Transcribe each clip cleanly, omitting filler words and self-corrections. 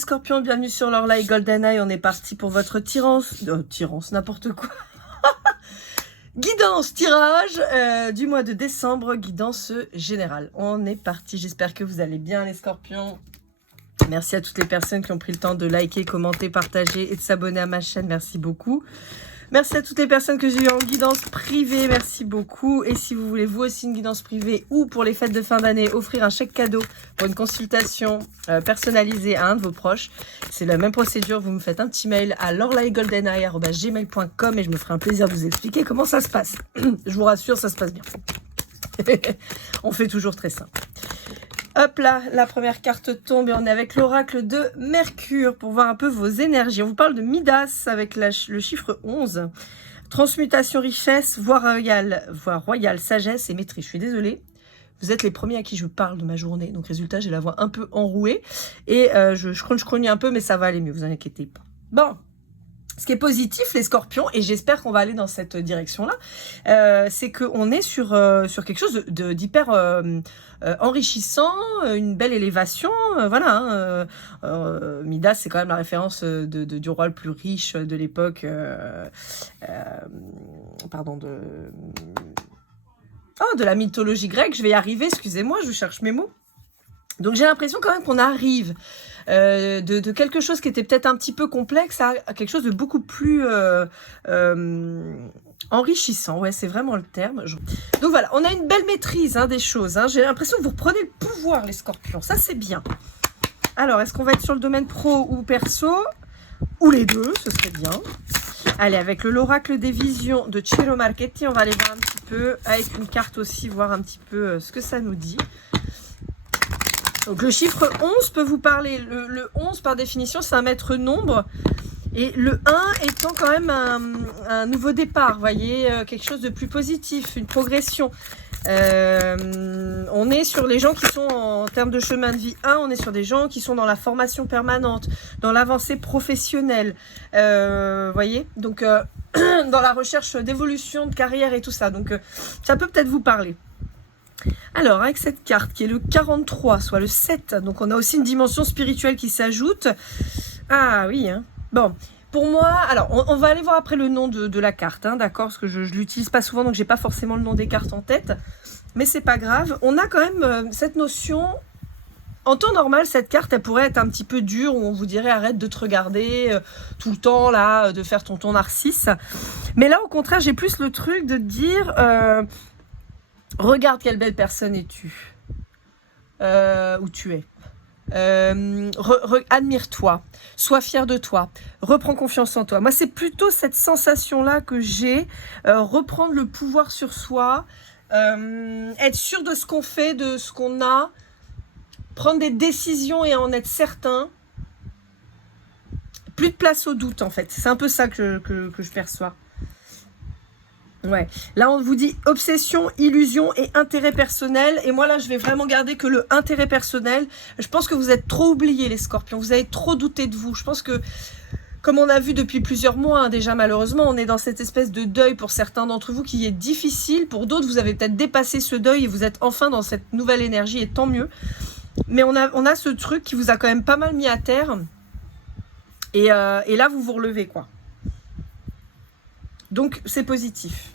scorpions, bienvenue sur l'Orlaï GoldenEye. On est parti pour votre tirance, n'importe quoi. Guidance, tirage du mois de décembre, guidance générale. On est parti, j'espère que vous allez bien les scorpions. Merci à toutes les personnes qui ont pris le temps de liker, commenter, partager et de s'abonner à ma chaîne, merci beaucoup. Merci à toutes les personnes que j'ai eues en guidance privée, merci beaucoup. Et si vous voulez vous aussi une guidance privée ou pour les fêtes de fin d'année, offrir un chèque cadeau pour une consultation personnalisée à un de vos proches, c'est la même procédure, vous me faites un petit mail à lorlaigoldeneye@gmail.com et je me ferai un plaisir de vous expliquer comment ça se passe. Je vous rassure, ça se passe bien. On fait toujours très simple. Hop là, la première carte tombe et on est avec l'oracle de Mercure pour voir un peu vos énergies. On vous parle de Midas avec le chiffre 11. Transmutation, richesse, voie royale, sagesse et maîtrise. Je suis désolée, vous êtes les premiers à qui je parle de ma journée. Donc résultat, j'ai la voix un peu enrouée et je crogne un peu, mais ça va aller mieux, vous inquiétez pas. Bon. Ce qui est positif, les scorpions, et j'espère qu'on va aller dans cette direction-là, c'est qu'on est sur quelque chose d'hyper enrichissant, une belle élévation. Voilà, Midas, c'est quand même la référence du roi le plus riche de l'époque. De la mythologie grecque. Je vais y arriver, excusez-moi, je cherche mes mots. Donc j'ai l'impression quand même qu'on arrive de quelque chose qui était peut-être un petit peu complexe à quelque chose de beaucoup plus enrichissant. Ouais, c'est vraiment le terme. Donc voilà, on a une belle maîtrise des choses. J'ai l'impression que vous reprenez le pouvoir, les scorpions. Ça, c'est bien. Alors, est-ce qu'on va être sur le domaine pro ou perso? Ou les deux, ce serait bien. Allez, avec l'oracle des visions de Ciro Marchetti, on va aller voir un petit peu, avec une carte aussi, voir un petit peu ce que ça nous dit. Donc le chiffre 11 peut vous parler. Le 11 par définition c'est un maître nombre. Et le 1 étant quand même un nouveau départ, vous voyez, quelque chose de plus positif, une progression. On est sur les gens qui sont en termes de chemin de vie 1, on est sur des gens qui sont dans la formation permanente, dans l'avancée professionnelle, voyez, donc dans la recherche d'évolution de carrière et tout ça. Donc ça peut peut-être vous parler. Alors, avec cette carte qui est le 43, soit le 7, donc on a aussi une dimension spirituelle qui s'ajoute. Ah oui, Bon, pour moi, alors, on va aller voir après le nom de la carte, d'accord, parce que je ne l'utilise pas souvent, donc j'ai pas forcément le nom des cartes en tête, mais c'est pas grave. On a quand même cette notion, en temps normal, cette carte, elle pourrait être un petit peu dure, où on vous dirait arrête de te regarder tout le temps, là, de faire ton narcisse. Mais là, au contraire, j'ai plus le truc de dire... regarde quelle belle personne es-tu, où tu es. Admire-toi, sois fier de toi, reprends confiance en toi. Moi, c'est plutôt cette sensation-là que j'ai, reprendre le pouvoir sur soi, être sûr de ce qu'on fait, de ce qu'on a, prendre des décisions et en être certain. Plus de place au doute, en fait. C'est un peu ça que je perçois. Ouais, là on vous dit obsession, illusion et intérêt personnel. Et moi là je vais vraiment garder que le intérêt personnel. Je pense que vous êtes trop oubliés les scorpions, vous avez trop douté de vous. Je pense que comme on a vu depuis plusieurs mois déjà malheureusement, on est dans cette espèce de deuil pour certains d'entre vous qui est difficile. Pour d'autres vous avez peut-être dépassé ce deuil et vous êtes enfin dans cette nouvelle énergie et tant mieux. Mais on a ce truc qui vous a quand même pas mal mis à terre. Et là vous vous relevez quoi. Donc c'est positif.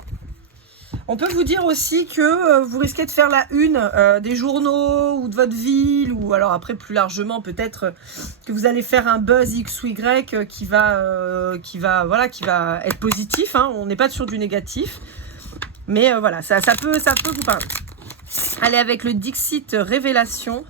On peut vous dire aussi que vous risquez de faire la une des journaux ou de votre ville, ou alors après plus largement peut-être que vous allez faire un buzz X ou Y qui va être positif. On n'est pas sur du négatif, mais voilà, ça peut vous parler. Allez avec le Dixit Révélation.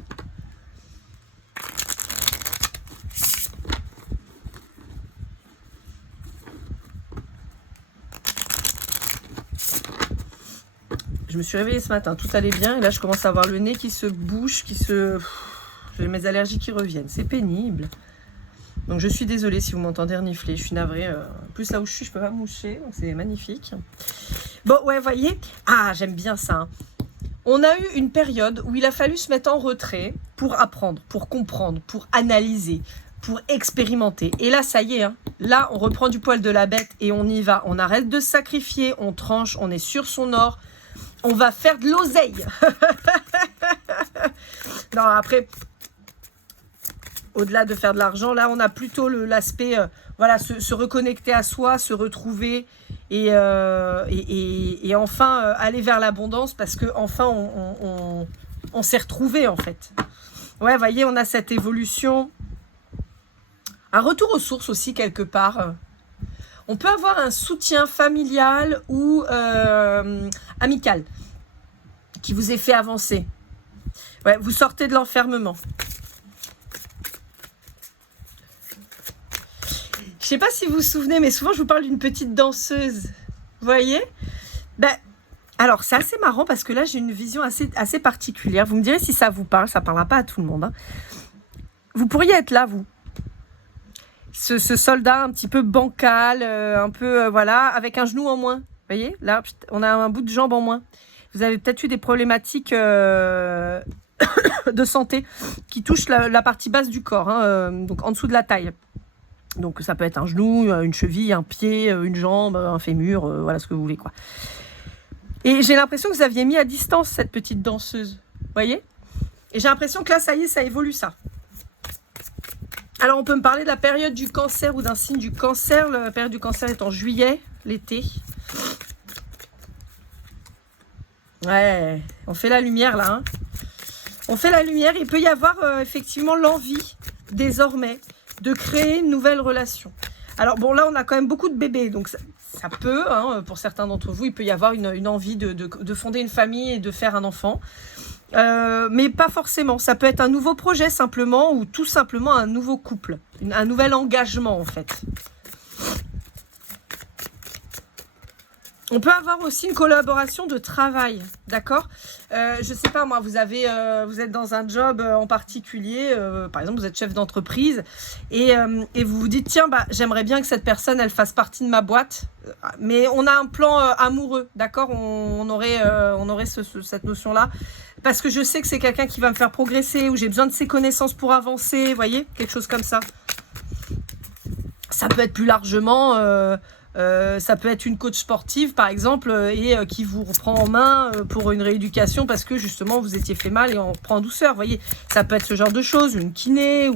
Je me suis réveillée ce matin, tout allait bien, et là je commence à avoir le nez qui se bouche, j'ai mes allergies qui reviennent, c'est pénible. Donc je suis désolée si vous m'entendez renifler, je suis navrée. En plus là où je suis, je peux pas me moucher, donc c'est magnifique. Bon, ouais, voyez, j'aime bien ça. On a eu une période où il a fallu se mettre en retrait pour apprendre, pour comprendre, pour analyser, pour expérimenter. Et là, ça y est, là on reprend du poil de la bête et on y va. On arrête de se sacrifier, on tranche, on est sur son or. On va faire de l'oseille. Non, après, au-delà de faire de l'argent, là, on a plutôt l'aspect, voilà, se reconnecter à soi, se retrouver et enfin aller vers l'abondance parce que enfin on s'est retrouvé en fait. Ouais, vous voyez, on a cette évolution. Un retour aux sources aussi quelque part. On peut avoir un soutien familial ou amical qui vous ait fait avancer. Ouais, vous sortez de l'enfermement. Je sais pas si vous vous souvenez, mais souvent je vous parle d'une petite danseuse. Vous voyez? Ben, alors c'est assez marrant parce que là j'ai une vision assez particulière. Vous me direz si ça vous parle, ça parlera pas à tout le monde. Hein. Vous pourriez être là, vous. Ce soldat un petit peu bancal, un peu, voilà, avec un genou en moins. Vous voyez? Là, on a un bout de jambe en moins. Vous avez peut-être eu des problématiques de santé qui touchent la partie basse du corps, hein, donc en dessous de la taille. Donc ça peut être un genou, une cheville, un pied, une jambe, un fémur, voilà ce que vous voulez quoi. Et j'ai l'impression que vous aviez mis à distance cette petite danseuse, vous voyez? Et j'ai l'impression que là, ça y est, ça évolue ça. Alors on peut me parler de la période du cancer ou d'un signe du cancer. La période du cancer est en juillet, l'été. Ouais, on fait la lumière là. Hein. On fait la lumière, il peut y avoir effectivement l'envie désormais de créer une nouvelle relation. Alors bon, là, on a quand même beaucoup de bébés, donc ça peut, hein, pour certains d'entre vous, il peut y avoir une envie de fonder une famille et de faire un enfant. Mais pas forcément. Ça peut être un nouveau projet simplement ou tout simplement un nouveau couple, un nouvel engagement en fait. On peut avoir aussi une collaboration de travail, d'accord? Je sais pas moi, vous êtes dans un job en particulier, par exemple vous êtes chef d'entreprise et vous vous dites tiens bah j'aimerais bien que cette personne elle fasse partie de ma boîte, mais on a un plan amoureux, d'accord? On aurait cette notion là parce que je sais que c'est quelqu'un qui va me faire progresser ou j'ai besoin de ses connaissances pour avancer, vous voyez, quelque chose comme ça. Ça peut être plus largement ça peut être une coach sportive par exemple et qui vous reprend en main pour une rééducation parce que justement vous étiez fait mal et on reprend en douceur, vous voyez, ça peut être ce genre de choses, une kiné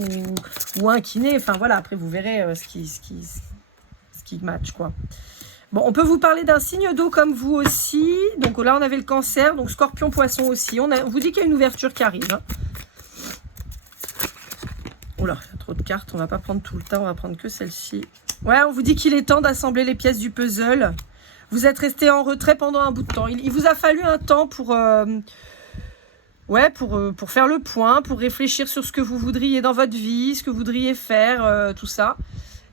ou un kiné, enfin voilà, après vous verrez ce qui match quoi. Bon, on peut vous parler d'un signe d'eau comme vous aussi, donc là on avait le cancer, donc scorpion, poisson aussi, on vous dit qu'il y a une ouverture qui arrive. Hein. Oula, il y a trop de cartes, on va pas prendre tout le temps, on va prendre que celle-ci. Ouais, on vous dit qu'il est temps d'assembler les pièces du puzzle. Vous êtes resté en retrait pendant un bout de temps. Il vous a fallu un temps pour faire le point, pour réfléchir sur ce que vous voudriez dans votre vie, ce que vous voudriez faire, tout ça.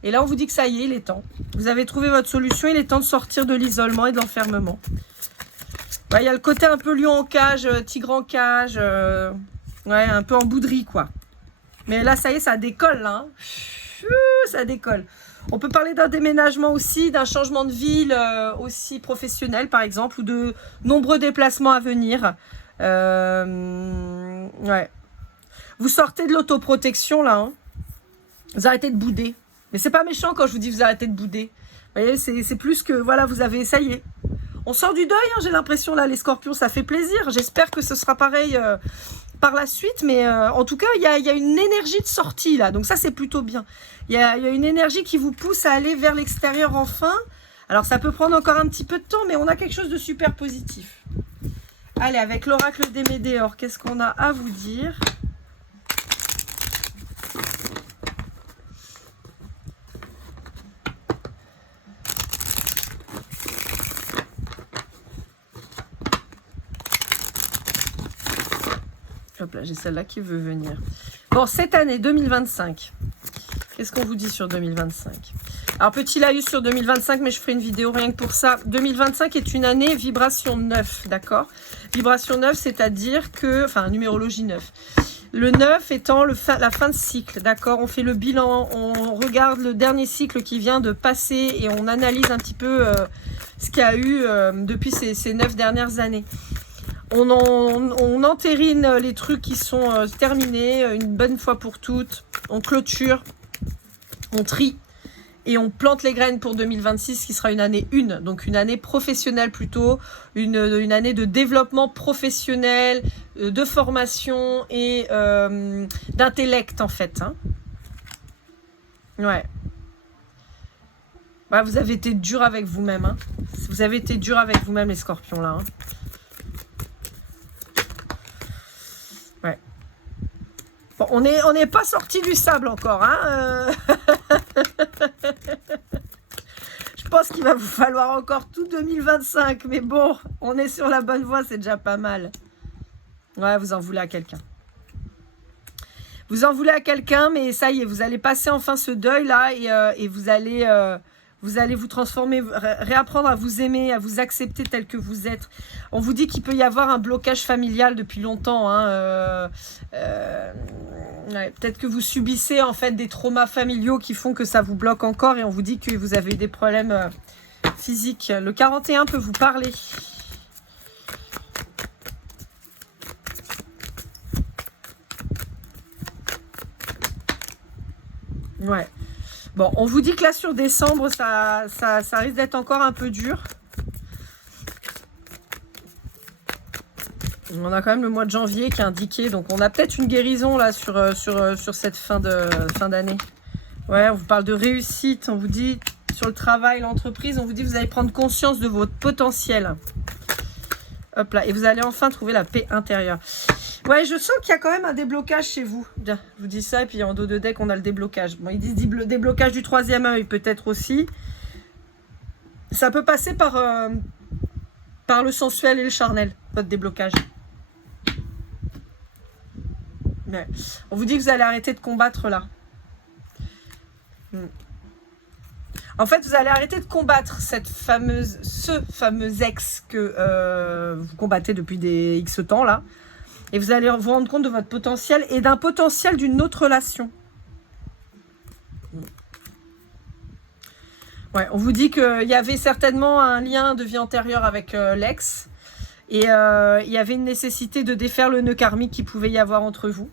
Et là, on vous dit que ça y est, il est temps. Vous avez trouvé votre solution, il est temps de sortir de l'isolement et de l'enfermement. Ouais, il y a le côté un peu lion en cage, tigre en cage, ouais, un peu en bouderie, quoi. Mais là, ça y est, ça décolle, là. Hein. Ça décolle. On peut parler d'un déménagement aussi, d'un changement de ville aussi professionnel, par exemple, ou de nombreux déplacements à venir. Ouais. Vous sortez de l'autoprotection, là. Hein. Vous arrêtez de bouder. Mais c'est pas méchant quand je vous dis vous arrêtez de bouder. Vous voyez, c'est plus que, voilà, vous avez, ça y est. On sort du deuil, hein, j'ai l'impression, là, les scorpions, ça fait plaisir. J'espère que ce sera pareil par la suite, mais en tout cas, il y a une énergie de sortie, là. Donc ça, c'est plutôt bien. Il y a une énergie qui vous pousse à aller vers l'extérieur enfin. Alors, ça peut prendre encore un petit peu de temps, mais on a quelque chose de super positif. Allez, avec l'oracle des Médéors, qu'est-ce qu'on a à vous dire ? Hop là, j'ai celle-là qui veut venir. Bon, cette année 2025, qu'est-ce qu'on vous dit sur 2025 ? Alors, petit laïus sur 2025, mais je ferai une vidéo rien que pour ça. 2025 est une année vibration 9, d'accord ? Vibration 9, c'est-à-dire que... Enfin, numérologie 9. Le 9 étant la fin de cycle, d'accord ? On fait le bilan, on regarde le dernier cycle qui vient de passer et on analyse un petit peu ce qu'il y a eu depuis ces 9 dernières années. On entérine les trucs qui sont terminés une bonne fois pour toutes. On clôture, on trie. et on plante les graines pour 2026 qui sera une année 1, donc une année professionnelle plutôt, une année de développement professionnel, de formation et d'intellect en fait. Hein. Ouais. Ouais, vous avez été dur avec vous-même. Hein. Vous avez été dur avec vous-même les scorpions là. Hein. Ouais. Bon, on n'est pas sorti du sable encore. Hein. Je pense qu'il va vous falloir encore tout 2025. Mais bon, on est sur la bonne voie, c'est déjà pas mal. Ouais, vous en voulez à quelqu'un. Vous en voulez à quelqu'un, mais ça y est, vous allez passer enfin ce deuil-là et vous allez vous transformer, réapprendre à vous aimer, à vous accepter tel que vous êtes. On vous dit qu'il peut y avoir un blocage familial depuis longtemps. Hein, ouais, peut-être que vous subissez en fait des traumas familiaux qui font que ça vous bloque encore et on vous dit que vous avez des problèmes physiques. Le 41 peut vous parler. Ouais. Bon, on vous dit que là, sur décembre, ça risque d'être encore un peu dur. On a quand même le mois de janvier qui est indiqué. Donc, on a peut-être une guérison là sur cette fin d'année. Ouais, on vous parle de réussite. On vous dit sur le travail, l'entreprise, on vous dit que vous allez prendre conscience de votre potentiel. Hop là. Et vous allez enfin trouver la paix intérieure. Ouais, je sens qu'il y a quand même un déblocage chez vous. Bien, je vous dis ça, et puis en dos de deck, on a le déblocage. Bon, ils disent déblocage du 3e œil, peut-être aussi. Ça peut passer par le sensuel et le charnel, votre déblocage. Ouais. On vous dit que vous allez arrêter de combattre là. En fait, vous allez arrêter de combattre ce fameux ex que vous combattez depuis des X temps là. Et vous allez vous rendre compte de votre potentiel et d'un potentiel d'une autre relation. Ouais, on vous dit qu'il y avait certainement un lien de vie antérieure avec l'ex. Et il y avait une nécessité de défaire le nœud karmique qu'il pouvait y avoir entre vous.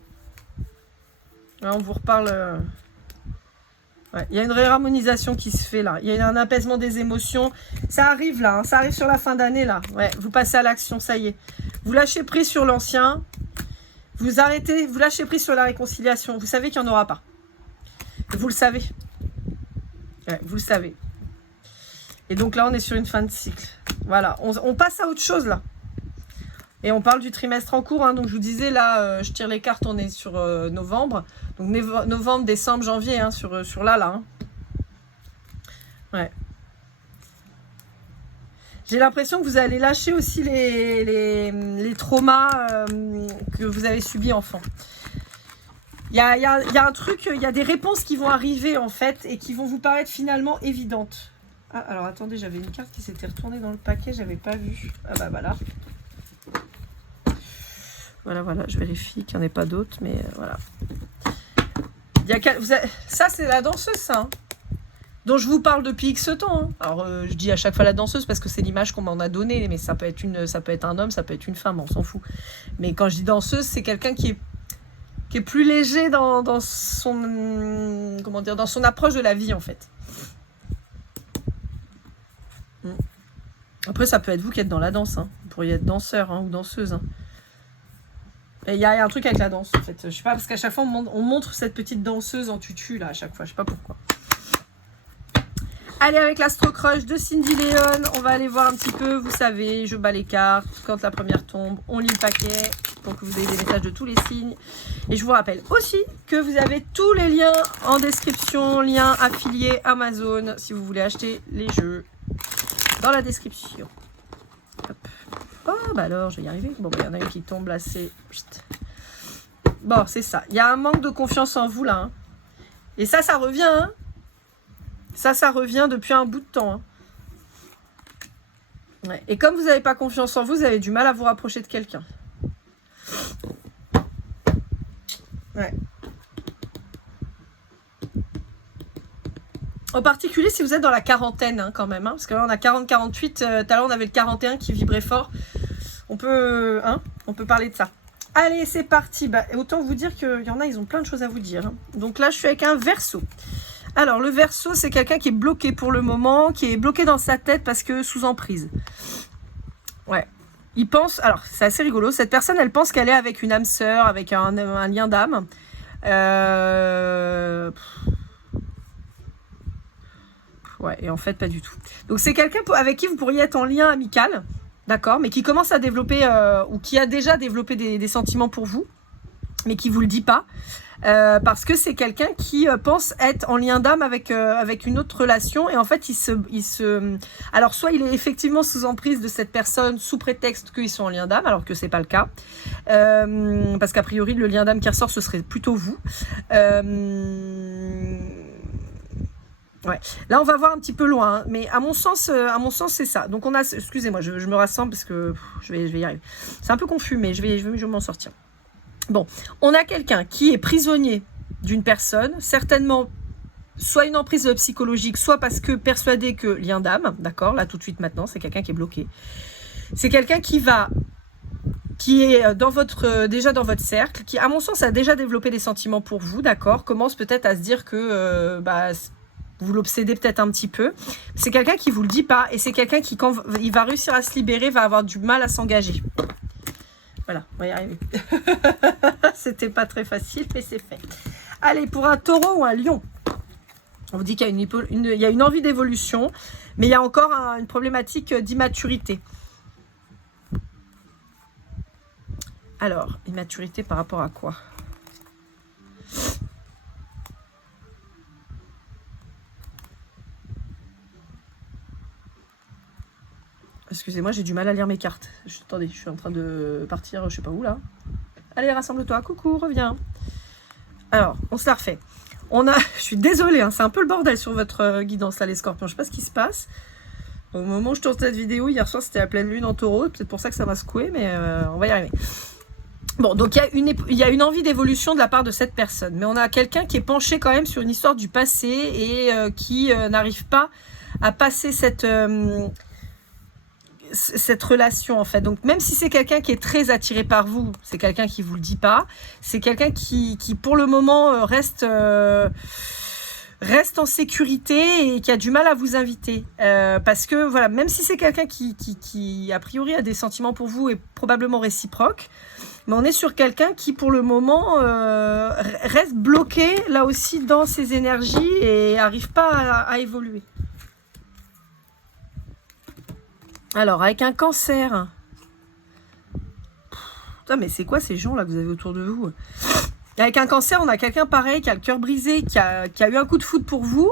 Là, on vous reparle... Ouais, il y a une réharmonisation qui se fait là. Il y a un apaisement des émotions. Ça arrive là, hein, ça arrive sur la fin d'année là. Ouais, vous passez à l'action, ça y est. Vous lâchez prise sur l'ancien. Vous lâchez prise sur la réconciliation. Vous savez qu'il n'y en aura pas. Vous le savez. Ouais, vous le savez. Et donc là, on est sur une fin de cycle. Voilà, on passe à autre chose là. Et on parle du trimestre en cours. Hein, donc je vous disais là, je tire les cartes, on est sur novembre. Donc novembre, décembre, janvier, hein, sur là. Hein. Ouais. J'ai l'impression que vous allez lâcher aussi les traumas que vous avez subis enfant. Il y a un truc, il y a des réponses qui vont arriver en fait et qui vont vous paraître finalement évidentes. Ah, alors attendez, j'avais une carte qui s'était retournée dans le paquet, j'avais pas vu. Ah bah voilà. Voilà, je vérifie qu'il n'y en ait pas d'autres, mais voilà. Ça, c'est la danseuse, ça, hein, dont je vous parle depuis X temps. Hein. Alors, je dis à chaque fois la danseuse parce que c'est l'image qu'on m'en a donnée, mais ça peut être un homme, ça peut être une femme, on s'en fout. Mais quand je dis danseuse, c'est quelqu'un qui est plus léger dans son, comment dire, dans son approche de la vie, en fait. Après, ça peut être vous qui êtes dans la danse. Hein. Vous pourriez être danseur ou danseuse. Hein. Il y a un truc avec la danse, en fait. Je sais pas, parce qu'à chaque fois, on montre cette petite danseuse en tutu, là, à chaque fois. Je sais pas pourquoi. Allez, avec l'Astro Crush de Cindy Léon, on va aller voir un petit peu. Vous savez, je bats les cartes. Quand la première tombe, on lit le paquet pour que vous ayez des messages de tous les signes. Et je vous rappelle aussi que vous avez tous les liens en description, liens affiliés Amazon, si vous voulez acheter les jeux dans la description. Hop. Oh, bah alors, je vais y arriver. Bon, il y en a une qui tombe là, c'est... Bon, c'est ça. Il y a un manque de confiance en vous, là. Hein. Et ça revient, hein. Ça revient depuis un bout de temps. Hein. Ouais. Et comme vous n'avez pas confiance en vous, vous avez du mal à vous rapprocher de quelqu'un. Ouais. En particulier si vous êtes dans la quarantaine, hein, quand même. Hein, parce que là, on a 40-48. Tout à l'heure, on avait le 41 qui vibrait fort. On peut parler de ça. Allez, c'est parti. Bah, autant vous dire qu'il y en a, ils ont plein de choses à vous dire. Hein. Donc là, je suis avec un Verseau. Alors, le Verseau, c'est quelqu'un qui est bloqué pour le moment, qui est bloqué dans sa tête parce que sous emprise. Ouais. Il pense... Alors, c'est assez rigolo. Cette personne, elle pense qu'elle est avec une âme sœur, avec un lien d'âme. Ouais, et en fait, pas du tout. Donc, c'est quelqu'un avec qui vous pourriez être en lien amical, d'accord, mais qui commence à développer, ou qui a déjà développé des sentiments pour vous, mais qui ne vous le dit pas. Parce que c'est quelqu'un qui pense être en lien d'âme avec une autre relation et en fait alors soit il est effectivement sous emprise de cette personne sous prétexte qu'ils sont en lien d'âme alors que c'est pas le cas parce qu'a priori le lien d'âme qui ressort ce serait plutôt vous. Ouais. Là on va voir un petit peu loin hein, mais à mon sens c'est ça. Donc on a, excusez-moi je me rassemble parce que je vais y arriver, c'est un peu confus mais je vais m'en sortir. Bon, on a quelqu'un qui est prisonnier d'une personne, certainement soit une emprise psychologique, soit parce que persuadé que lien d'âme, d'accord, là tout de suite maintenant, c'est quelqu'un qui est bloqué. C'est quelqu'un qui est déjà dans votre cercle, qui à mon sens a déjà développé des sentiments pour vous, d'accord, commence peut-être à se dire que vous l'obsédez peut-être un petit peu. C'est quelqu'un qui vous le dit pas et c'est quelqu'un qui quand il va réussir à se libérer va avoir du mal à s'engager. Voilà, on va y arriver. C'était pas très facile, mais c'est fait. Allez, pour un taureau ou un lion, on vous dit qu'il y a une envie d'évolution, mais il y a encore une problématique d'immaturité. Alors, immaturité par rapport à quoi ? Excusez-moi, j'ai du mal à lire mes cartes. Attendez, je suis en train de partir, je sais pas où là. Allez, rassemble-toi, coucou, reviens. Alors, on se la refait. Je suis désolée, hein, c'est un peu le bordel sur votre guidance là, les scorpions. Je sais pas ce qui se passe. Au moment où je tourne cette vidéo, hier soir, c'était la pleine lune en taureau. Peut-être pour ça que ça va secouer, mais on va y arriver. Bon, donc il y a une envie d'évolution de la part de cette personne. Mais on a quelqu'un qui est penché quand même sur une histoire du passé et qui n'arrive pas à passer cette relation en fait. Donc même si c'est quelqu'un qui est très attiré par vous, c'est quelqu'un qui vous le dit pas, c'est quelqu'un qui pour le moment reste en sécurité et qui a du mal à vous inviter parce que voilà, même si c'est quelqu'un qui a priori a des sentiments pour vous et probablement réciproques, mais on est sur quelqu'un qui pour le moment reste bloqué là aussi dans ses énergies et n'arrive pas à évoluer. Alors, avec un cancer. Putain, mais c'est quoi ces gens là que vous avez autour de vous? Avec un cancer, on a quelqu'un pareil qui a le cœur brisé, qui a eu un coup de foudre pour vous,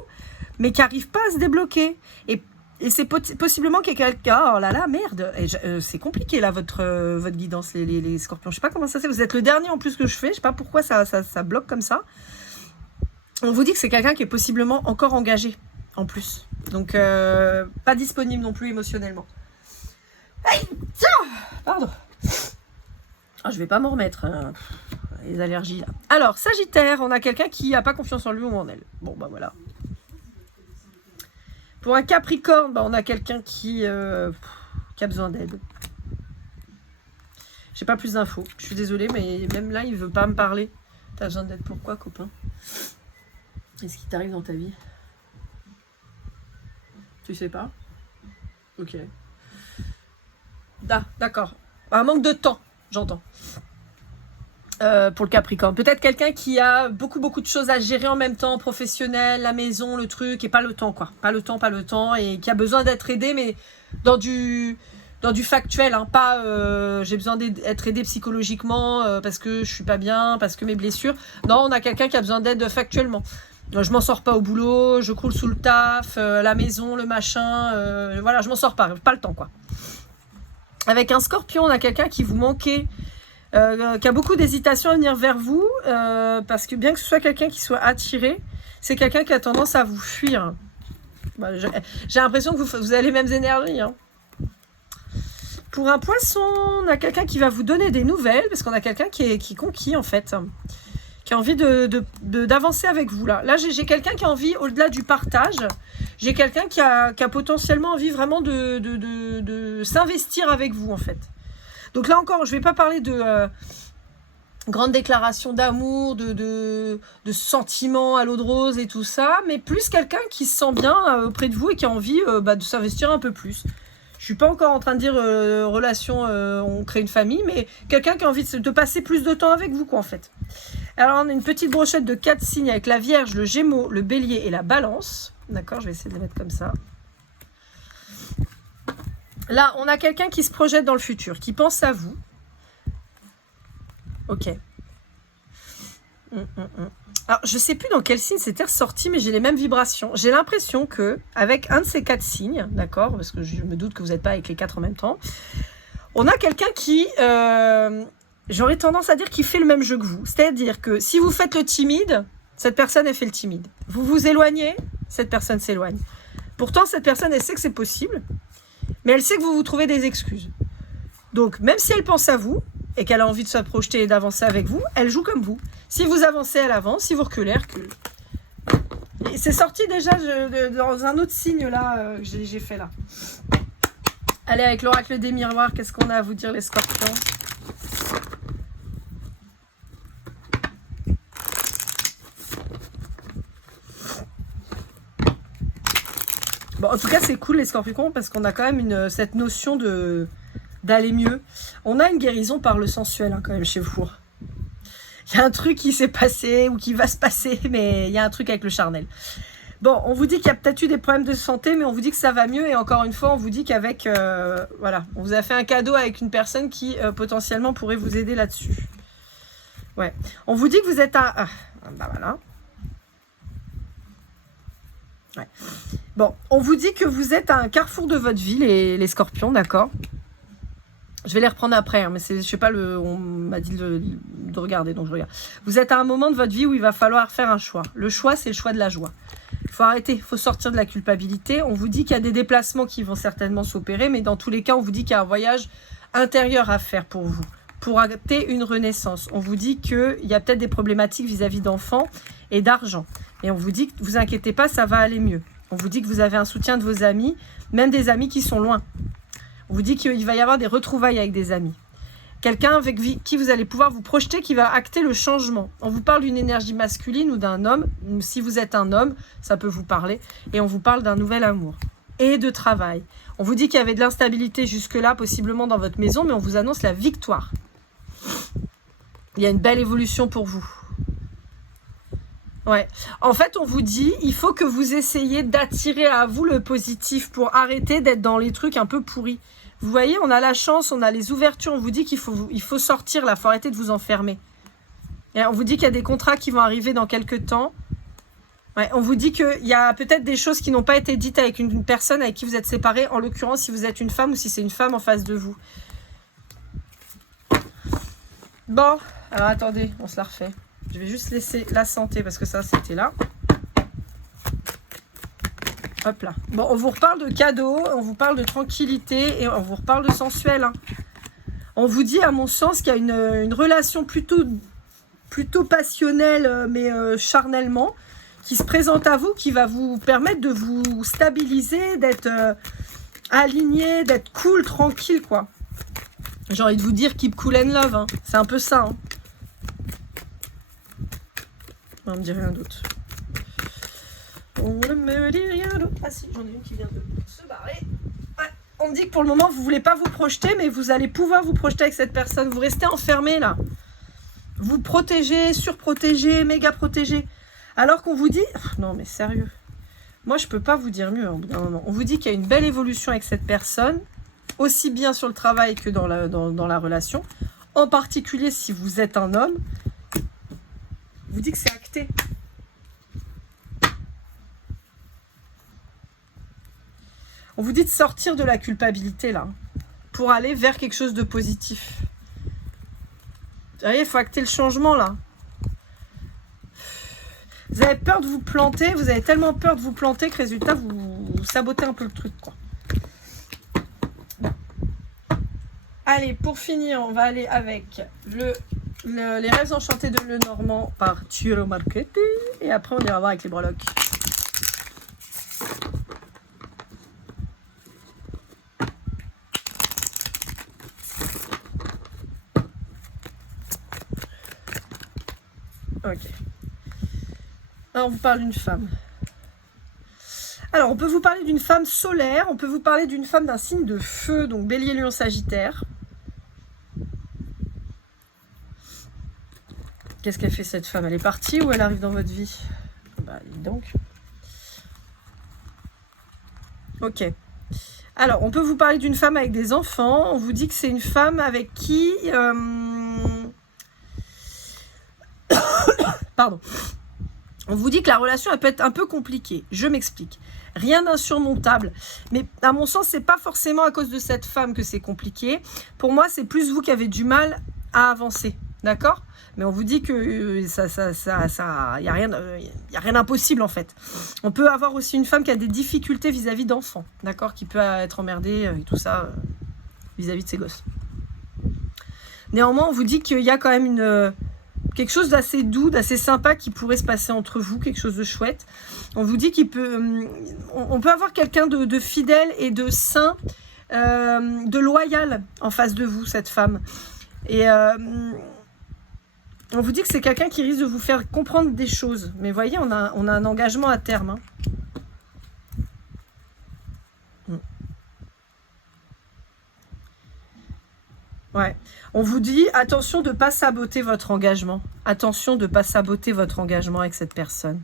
mais qui n'arrive pas à se débloquer. Et c'est possiblement qu'il y a quelqu'un... Oh là là, merde. C'est compliqué là, votre guidance, les scorpions. Je sais pas comment ça se fait. Vous êtes le dernier en plus que je fais. Je sais pas pourquoi ça bloque comme ça. On vous dit que c'est quelqu'un qui est possiblement encore engagé en plus. Donc, pas disponible non plus émotionnellement. Aïe, pardon. Je vais pas m'en remettre. Hein. Les allergies là. Alors, Sagittaire, on a quelqu'un qui n'a pas confiance en lui ou en elle. Bon, bah voilà. Pour un Capricorne, on a quelqu'un qui a besoin d'aide. J'ai pas plus d'infos. Je suis désolée, mais même là, il veut pas me parler. T'as besoin d'aide pourquoi, copain? Qu'est-ce qui t'arrive dans ta vie? Tu sais pas? Ok. D'accord. Un manque de temps, j'entends. Pour le Capricorne. Peut-être quelqu'un qui a beaucoup de choses à gérer en même temps, professionnel, la maison, le truc, et pas le temps, quoi. Pas le temps, et qui a besoin d'être aidé, mais dans du factuel, hein. Pas j'ai besoin d'être aidé psychologiquement parce que je suis pas bien, parce que mes blessures. Non, on a quelqu'un qui a besoin d'aide factuellement. Je m'en sors pas au boulot, je croule sous le taf, la maison, le machin, voilà, je m'en sors pas le temps, quoi. Avec un Scorpion, on a quelqu'un qui vous manquait, qui a beaucoup d'hésitation à venir vers vous, parce que bien que ce soit quelqu'un qui soit attiré, c'est quelqu'un qui a tendance à vous fuir. Bah, j'ai l'impression que vous avez les mêmes énergies. Hein. Pour un Poisson, on a quelqu'un qui va vous donner des nouvelles, parce qu'on a quelqu'un qui est conquis en fait, qui a envie d'avancer avec vous. Là j'ai quelqu'un qui a envie, au-delà du partage, j'ai quelqu'un qui a potentiellement envie vraiment de s'investir avec vous en fait. Donc là encore, je ne vais pas parler grande déclaration d'amour, de sentiments à l'eau de rose et tout ça, mais plus quelqu'un qui se sent bien auprès de vous et qui a envie de s'investir un peu plus. Je suis pas encore en train de dire relation, on crée une famille, mais quelqu'un qui a envie de passer plus de temps avec vous, quoi, en fait. Alors, on a une petite brochette de 4 signes avec la Vierge, le Gémeaux, le Bélier et la Balance. D'accord, je vais essayer de les mettre comme ça. Là, on a quelqu'un qui se projette dans le futur, qui pense à vous. Ok. Alors, je sais plus dans quel signe c'était ressorti, mais j'ai les mêmes vibrations. J'ai l'impression que, avec un de ces 4 signes, d'accord, parce que je me doute que vous n'êtes pas avec les 4 en même temps, on a quelqu'un qui, j'aurais tendance à dire qu'il fait le même jeu que vous. C'est-à-dire que si vous faites le timide, cette personne, elle fait le timide. Vous vous éloignez, cette personne s'éloigne. Pourtant, cette personne, elle sait que c'est possible, mais elle sait que vous vous trouvez des excuses. Donc, même si elle pense à vous, et qu'elle a envie de se projeter et d'avancer avec vous, elle joue comme vous. Si vous avancez, elle avance. Si vous reculez, elle recule. Et c'est sorti déjà dans un autre signe là que j'ai fait là. Allez, avec l'oracle des miroirs, qu'est-ce qu'on a à vous dire les scorpions? Bon, en tout cas, c'est cool les scorpions parce qu'on a quand même cette notion d'aller mieux. On a une guérison par le sensuel quand même chez vous. Il y a un truc qui s'est passé ou qui va se passer, mais il y a un truc avec le charnel. Bon, on vous dit qu'il y a peut-être eu des problèmes de santé, mais on vous dit que ça va mieux. Et encore une fois, on vous dit qu'avec... voilà, on vous a fait un cadeau avec une personne qui potentiellement pourrait vous aider là-dessus. Ouais. On vous dit que vous êtes à... Ah, bah voilà. Ouais. Bon, on vous dit que vous êtes à un carrefour de votre vie, les scorpions, d'accord? Je vais les reprendre après, hein, mais je sais pas, on m'a dit de regarder, donc je regarde. Vous êtes à un moment de votre vie où il va falloir faire un choix. Le choix, c'est le choix de la joie. Il faut arrêter, il faut sortir de la culpabilité. On vous dit qu'il y a des déplacements qui vont certainement s'opérer, mais dans tous les cas, on vous dit qu'il y a un voyage intérieur à faire pour vous, pour acter une renaissance. On vous dit qu'il y a peut-être des problématiques vis-à-vis d'enfants et d'argent. Et on vous dit que vous inquiétez pas, ça va aller mieux. On vous dit que vous avez un soutien de vos amis, même des amis qui sont loin. On vous dit qu'il va y avoir des retrouvailles avec des amis. Quelqu'un avec qui vous allez pouvoir vous projeter, qui va acter le changement. On vous parle d'une énergie masculine ou d'un homme. Si vous êtes un homme, ça peut vous parler. Et on vous parle d'un nouvel amour et de travail. On vous dit qu'il y avait de l'instabilité jusque-là, possiblement dans votre maison, mais on vous annonce la victoire. Il y a une belle évolution pour vous. Ouais. En fait, on vous dit, il faut que vous essayiez d'attirer à vous le positif pour arrêter d'être dans les trucs un peu pourris. Vous voyez, on a la chance, on a les ouvertures, on vous dit qu'il faut sortir là, il faut arrêter de vous enfermer. Et on vous dit qu'il y a des contrats qui vont arriver dans quelques temps. Ouais, on vous dit qu'il y a peut-être des choses qui n'ont pas été dites avec une personne avec qui vous êtes séparés, en l'occurrence si vous êtes une femme ou si c'est une femme en face de vous. Bon, alors attendez, on se la refait. Je vais juste laisser la santé parce que ça c'était là. Hop là. Bon, on vous reparle de cadeaux, on vous parle de tranquillité et on vous reparle de sensuel. Hein. On vous dit, à mon sens, qu'il y a une relation plutôt passionnelle, mais charnellement, qui se présente à vous, qui va vous permettre de vous stabiliser, d'être aligné, d'être cool, tranquille, quoi. J'ai envie de vous dire keep cool and love. Hein. C'est un peu ça. Hein. On me dit rien d'autre. On ne me dit rien d'autre. Ah si, j'en ai une qui vient de se barrer. Ouais. On me dit que pour le moment, vous ne voulez pas vous projeter, mais vous allez pouvoir vous projeter avec cette personne. Vous restez enfermé là. Vous protégez, surprotégez, méga protégez. Alors qu'on vous dit... Non mais sérieux. Moi, je ne peux pas vous dire mieux. Hein, au bout d'un moment. On vous dit qu'il y a une belle évolution avec cette personne, aussi bien sur le travail que dans la relation. En particulier, si vous êtes un homme, on vous dit que c'est acté. On vous dit de sortir de la culpabilité, là, pour aller vers quelque chose de positif. Vous voyez, il faut acter le changement, là. Vous avez peur de vous planter, vous avez tellement peur de vous planter que, résultat, vous sabotez un peu le truc, quoi. Allez, pour finir, on va aller avec les rêves enchantés de Lenormand par Turo Marchetti. Et après, on ira voir avec les breloques. Ok. Alors, on vous parle d'une femme. Alors, on peut vous parler d'une femme solaire, on peut vous parler d'une femme d'un signe de feu, donc Bélier, Lion, Sagittaire. Qu'est-ce qu'elle fait cette femme? Elle est partie ou elle arrive dans votre vie? Bah, dis donc. Ok. Alors, on peut vous parler d'une femme avec des enfants. On vous dit que c'est une femme avec qui... Pardon. On vous dit que la relation, elle peut être un peu compliquée. Je m'explique. Rien d'insurmontable. Mais à mon sens, c'est pas forcément à cause de cette femme que c'est compliqué. Pour moi, c'est plus vous qui avez du mal à avancer. D'accord? Mais on vous dit que y a rien d'impossible en fait. On peut avoir aussi une femme qui a des difficultés vis-à-vis d'enfants, d'accord, qui peut être emmerdée et tout ça vis-à-vis de ses gosses. Néanmoins, on vous dit qu'il y a quand même quelque chose d'assez doux, d'assez sympa qui pourrait se passer entre vous, quelque chose de chouette. On vous dit on peut avoir quelqu'un de fidèle et de sain, de loyal en face de vous, cette femme. Et on vous dit que c'est quelqu'un qui risque de vous faire comprendre des choses. Mais voyez, on a un engagement à terme. Ouais. On vous dit, attention de ne pas saboter votre engagement. Attention de ne pas saboter votre engagement avec cette personne.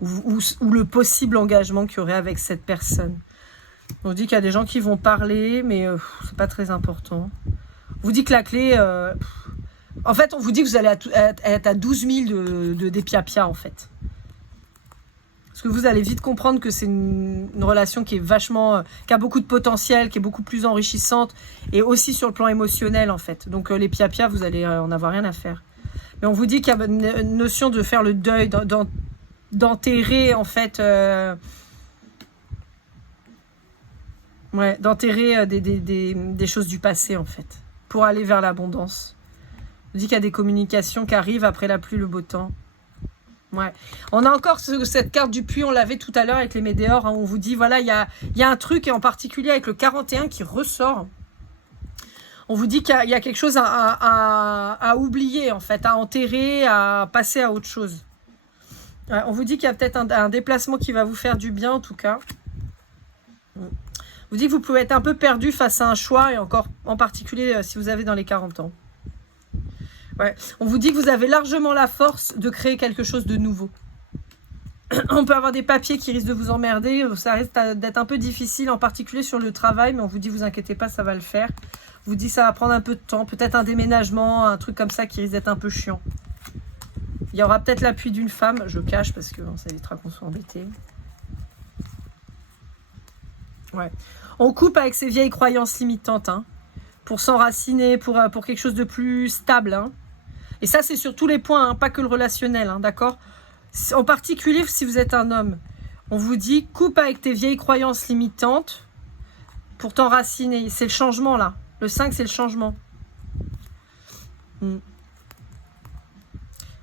Ou le possible engagement qu'il y aurait avec cette personne. On vous dit qu'il y a des gens qui vont parler, mais c'est pas très important. On vous dit que la clé... En fait, on vous dit que vous allez être à 12 000 de dépiapia, en fait. Parce que vous allez vite comprendre que c'est une relation qui est vachement... qui a beaucoup de potentiel, qui est beaucoup plus enrichissante, et aussi sur le plan émotionnel, en fait. Donc, les piapia, vous allez en avoir rien à faire. Mais on vous dit qu'il y a une notion de faire le deuil, d'enterrer, en fait... d'enterrer des choses du passé, en fait, pour aller vers l'abondance. On dit qu'il y a des communications qui arrivent après la pluie, le beau temps. Ouais. On a encore cette carte du puits, on l'avait tout à l'heure avec les météores. Hein, on vous dit, voilà, il y a un truc, et en particulier avec le 41 qui ressort. On vous dit qu'il y a quelque chose à oublier, en fait, à enterrer, à passer à autre chose. Ouais, on vous dit qu'il y a peut-être un déplacement qui va vous faire du bien, en tout cas. On vous dit que vous pouvez être un peu perdu face à un choix, et encore en particulier si vous avez dans les 40 ans. Ouais. On vous dit que vous avez largement la force de créer quelque chose de nouveau. On peut avoir des papiers qui risquent de vous emmerder. Ça risque d'être un peu difficile, en particulier sur le travail. Mais on vous dit, vous inquiétez pas, ça va le faire. On vous dit, ça va prendre un peu de temps. Peut-être un déménagement, un truc comme ça qui risque d'être un peu chiant. Il y aura peut-être l'appui d'une femme. Je cache parce que ça évitera qu'on soit embêté. Ouais. On coupe avec ces vieilles croyances limitantes. Hein, pour s'enraciner, pour quelque chose de plus stable. Hein. Et ça, c'est sur tous les points, hein, pas que le relationnel, hein, d'accord? En particulier, si vous êtes un homme, on vous dit, coupe avec tes vieilles croyances limitantes pour t'enraciner. C'est le changement, là. Le 5, c'est le changement.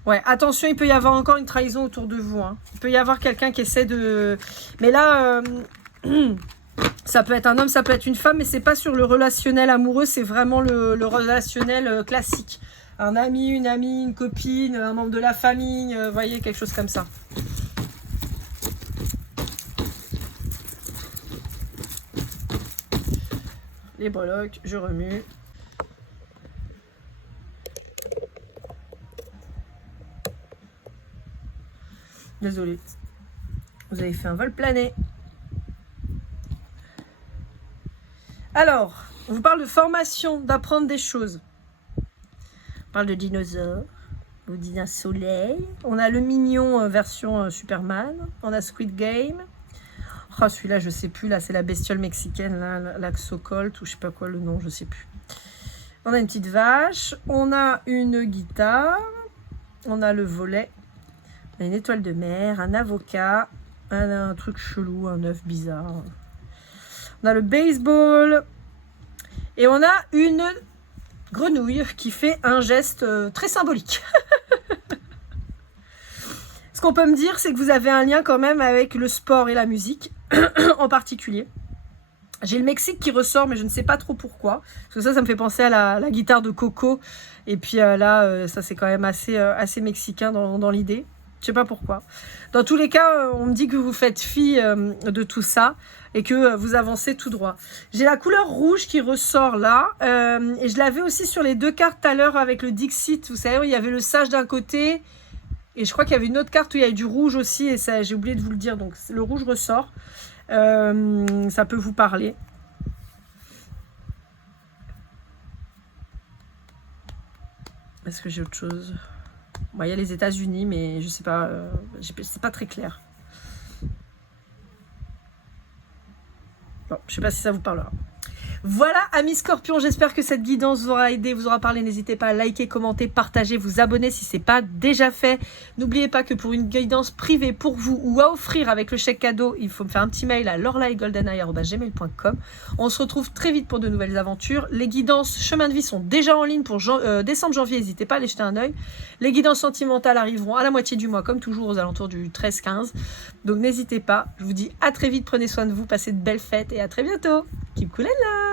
Ouais, attention, il peut y avoir encore une trahison autour de vous. Hein. Il peut y avoir quelqu'un qui essaie de... Mais là, ça peut être un homme, ça peut être une femme, mais c'est pas sur le relationnel amoureux, c'est vraiment le relationnel classique. Un ami, une copine, un membre de la famille, vous voyez, quelque chose comme ça. Les breloques, je remue. Désolée. Vous avez fait un vol plané. Alors, on vous parle de formation, d'apprendre des choses. On parle de dinosaures, on vous dit d'un soleil. On a le mignon version Superman. On a Squid Game. Oh, celui-là, je sais plus. Là, c'est la bestiole mexicaine, là, l'Axocolt, ou je sais pas quoi le nom, je sais plus. On a une petite vache. On a une guitare. On a le volet. On a une étoile de mer, un avocat. Un truc chelou, un œuf bizarre. On a le baseball. Et on a une grenouille qui fait un geste très symbolique. Ce qu'on peut me dire, c'est que vous avez un lien quand même avec le sport et la musique, en particulier. J'ai le Mexique qui ressort, mais je ne sais pas trop pourquoi. Parce que ça me fait penser à la guitare de Coco Et puis là, ça c'est quand même assez mexicain dans l'idée. Je sais pas pourquoi. Dans tous les cas, on me dit que vous faites fi de tout ça et que vous avancez tout droit. J'ai la couleur rouge qui ressort là. Et je l'avais aussi sur les 2 cartes tout à l'heure avec le Dixit. Vous savez, il y avait le sage d'un côté. Et je crois qu'il y avait une autre carte où il y avait du rouge aussi. Et ça, j'ai oublié de vous le dire. Donc le rouge ressort. Ça peut vous parler. Est-ce que j'ai autre chose ? Bon, il y a les États-Unis, mais je sais pas, c'est pas très clair. Bon, je sais pas si ça vous parlera. Voilà, amis Scorpions, j'espère que cette guidance vous aura aidé, vous aura parlé. N'hésitez pas à liker, commenter, partager, vous abonner si ce n'est pas déjà fait. N'oubliez pas que pour une guidance privée pour vous ou à offrir avec le chèque cadeau, il faut me faire un petit mail à lorlaetgoldeneye@gmail.com. On se retrouve très vite pour de nouvelles aventures. Les guidances chemin de vie sont déjà en ligne pour décembre-janvier, n'hésitez pas à aller jeter un œil. Les guidances sentimentales arriveront à la moitié du mois, comme toujours aux alentours du 13-15. Donc n'hésitez pas, je vous dis à très vite, prenez soin de vous, passez de belles fêtes et à très bientôt. Keep cool and love.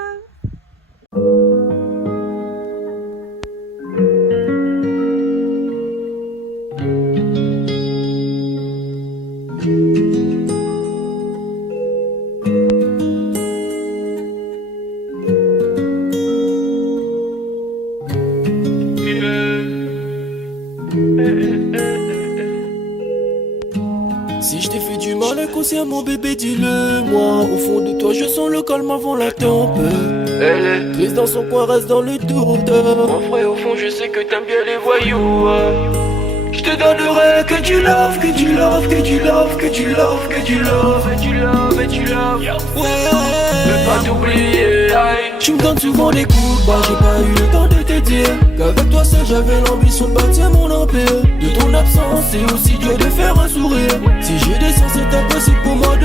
Si je t'ai fait du mal inconsciemment bébé dis-le moi. Au fond de toi je sens le calme avant la tempête. Elle est prise dans son coin, reste dans le doute. Mon frère au fond je sais que t'aimes bien les voyous. Je te donnerai que du love, que du love, que du love, que du love, que du love, et du love, et du love. Ouais, veux pas t'oublier. Tu me donnes souvent des coups de barre, j'ai pas eu le temps de te dire qu'avec toi seul j'avais l'ambition de bâtir mon empire. De ton absence c'est aussi dur de faire un sourire. Si je descends c'est impossible pour moi de